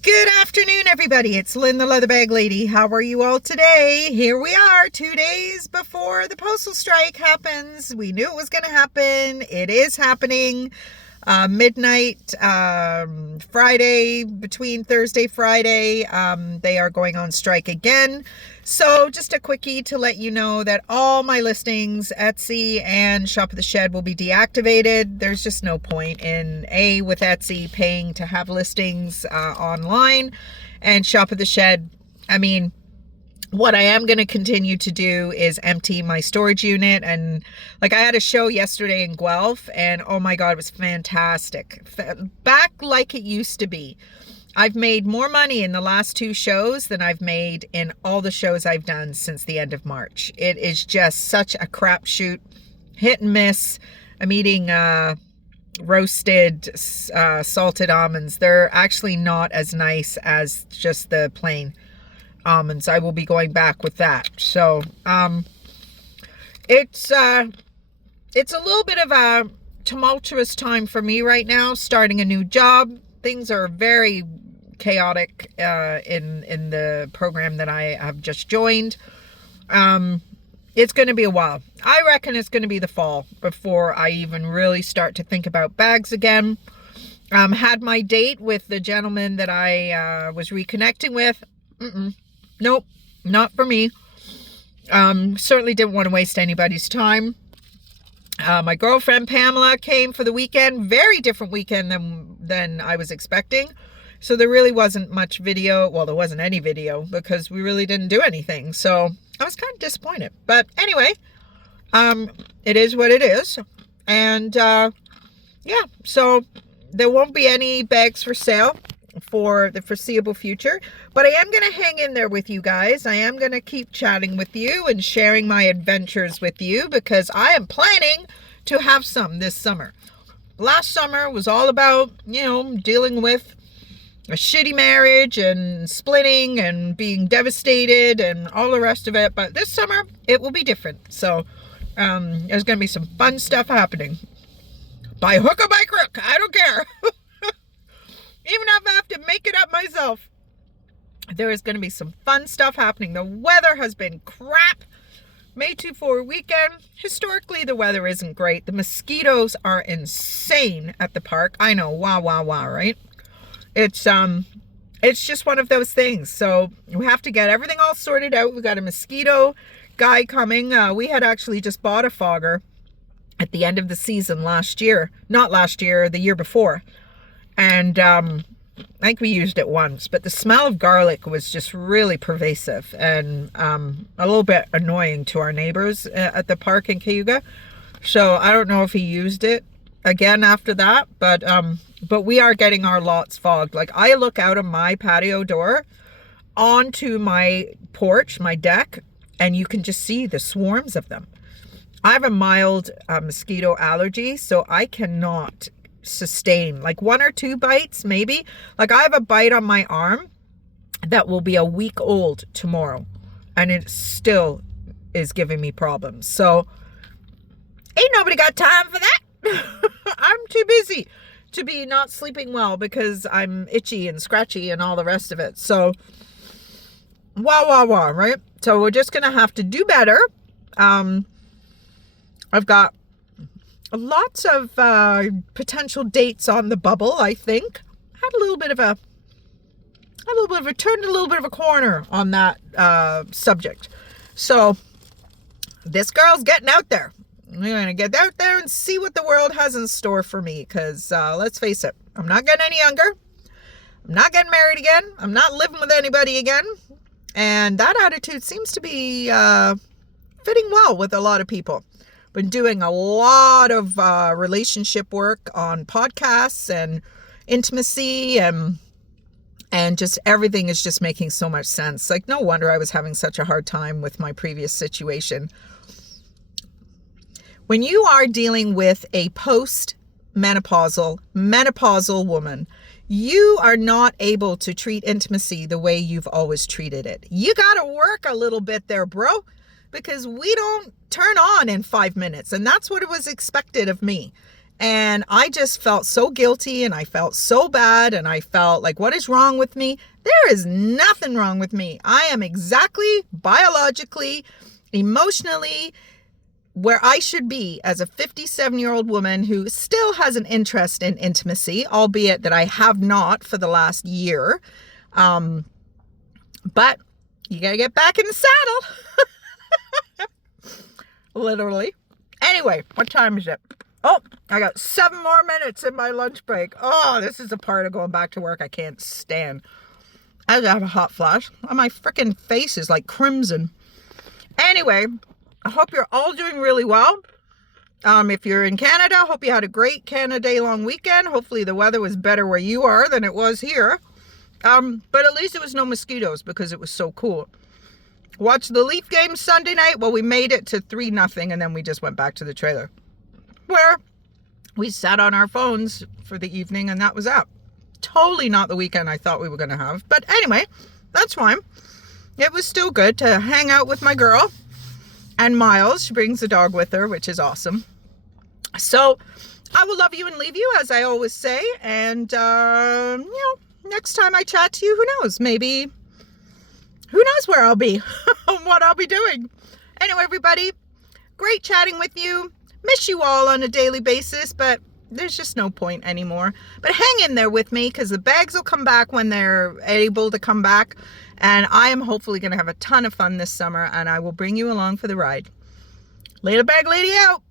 Good afternoon, everybody. It's Lynn, the Leatherbag Lady. How are you all today? Here we are, 2 days before the postal strike happens. We knew it was going to happen. It is happening. Midnight, Friday, between Thursday, Friday, they are going on strike again. So just a quickie to let you know that all my listings, Etsy and Shop at the Shed, will be deactivated. There's just no point in with Etsy paying to have listings online, and Shop at the Shed. I mean, what I am going to continue to do is empty my storage unit. And like, I had a show yesterday in Guelph, and oh my God, it was fantastic. Back like it used to be. I've made more money in the last 2 shows than I've made in all the shows I've done since the end of March. It is just such a crapshoot, hit and miss. I'm eating roasted salted almonds. They're actually not as nice as just the plain almonds. I will be going back with that. So it's a little bit of a tumultuous time for me right now, starting a new job. Things are very chaotic in the program that I have just joined. It's going to be a while. I reckon it's going to be the fall before I even really start to think about bags again. Had my date with the gentleman that I was reconnecting with. Nope, not for me. Certainly didn't want to waste anybody's time. My girlfriend Pamela came for the weekend. Very different weekend than I was expecting. So there really wasn't much video. Well, there wasn't any video because we really didn't do anything. So I was kind of disappointed. But anyway, it is what it is. And yeah, so there won't be any bags for sale for the foreseeable future, but I am going to hang in there with you guys. I am going to keep chatting with you and sharing my adventures with you, because I am planning to have some this summer. Last summer was all about, dealing with a shitty marriage and splitting and being devastated and all the rest of it, but this summer it will be different. So there's going to be some fun stuff happening. By hook or by crook, I don't care. Even if I have to make it up myself, there is going to be some fun stuff happening. The weather has been crap. May 2-4 weekend. Historically, the weather isn't great. The mosquitoes are insane at the park. I know, wow, right? It's just one of those things. So we have to get everything all sorted out. We got a mosquito guy coming. We had actually just bought a fogger at the end of the season last year. Not last year, the year before. And I think we used it once, but the smell of garlic was just really pervasive and a little bit annoying to our neighbors at the park in Cayuga. So I don't know if he used it again after that, but we are getting our lots fogged. Like, I look out of my patio door onto my porch, my deck, and you can just see the swarms of them. I have a mild mosquito allergy, so I cannot sustain like 1 or 2 bites, maybe. Like, I have a bite on my arm that will be a week old tomorrow, and it still is giving me problems. So ain't nobody got time for that. I'm too busy to be not sleeping well because I'm itchy and scratchy and all the rest of it. So wow, right? So we're just gonna have to do better. I've got lots of potential dates on the bubble, I think. Turned a little bit of a corner on that subject. So this girl's getting out there. I'm going to get out there and see what the world has in store for me, because let's face it, I'm not getting any younger. I'm not getting married again. I'm not living with anybody again. And that attitude seems to be fitting well with a lot of people. Been doing a lot of relationship work on podcasts and intimacy, and just everything is just making so much sense. Like, no wonder I was having such a hard time with my previous situation. When you are dealing with a menopausal woman, you are not able to treat intimacy the way you've always treated it. You got to work a little bit there, bro, because we don't turn on in 5 minutes. And that's what it was expected of me. And I just felt so guilty and I felt so bad and I felt like, what is wrong with me? There is nothing wrong with me. I am exactly biologically, emotionally where I should be as a 57-year-old woman who still has an interest in intimacy, albeit that I have not for the last year. But you got to get back in the saddle. Literally. Anyway, what time is it? Oh, I got 7 more minutes in my lunch break. Oh, this is a part of going back to work I can't stand. I have a hot flash. My freaking face is like crimson. Anyway, I hope you're all doing really well. If you're in Canada, hope you had a great Canada Day long weekend. Hopefully the weather was better where you are than it was here. But at least there was no mosquitoes because it was so cool. Watched the Leaf game Sunday night. Well, we made it to 3-0 and then we just went back to the trailer, where we sat on our phones for the evening and that was that. Totally not the weekend I thought we were going to have. But anyway, that's fine. It was still good to hang out with my girl. And Miles, she brings the dog with her, which is awesome. So I will love you and leave you, as I always say. And, next time I chat to you, who knows? Maybe, who knows where I'll be, what I'll be doing. Anyway, everybody, great chatting with you. Miss you all on a daily basis, but there's just no point anymore. But hang in there with me because the bags will come back when they're able to come back. And I am hopefully going to have a ton of fun this summer and I will bring you along for the ride. Later, bag lady out.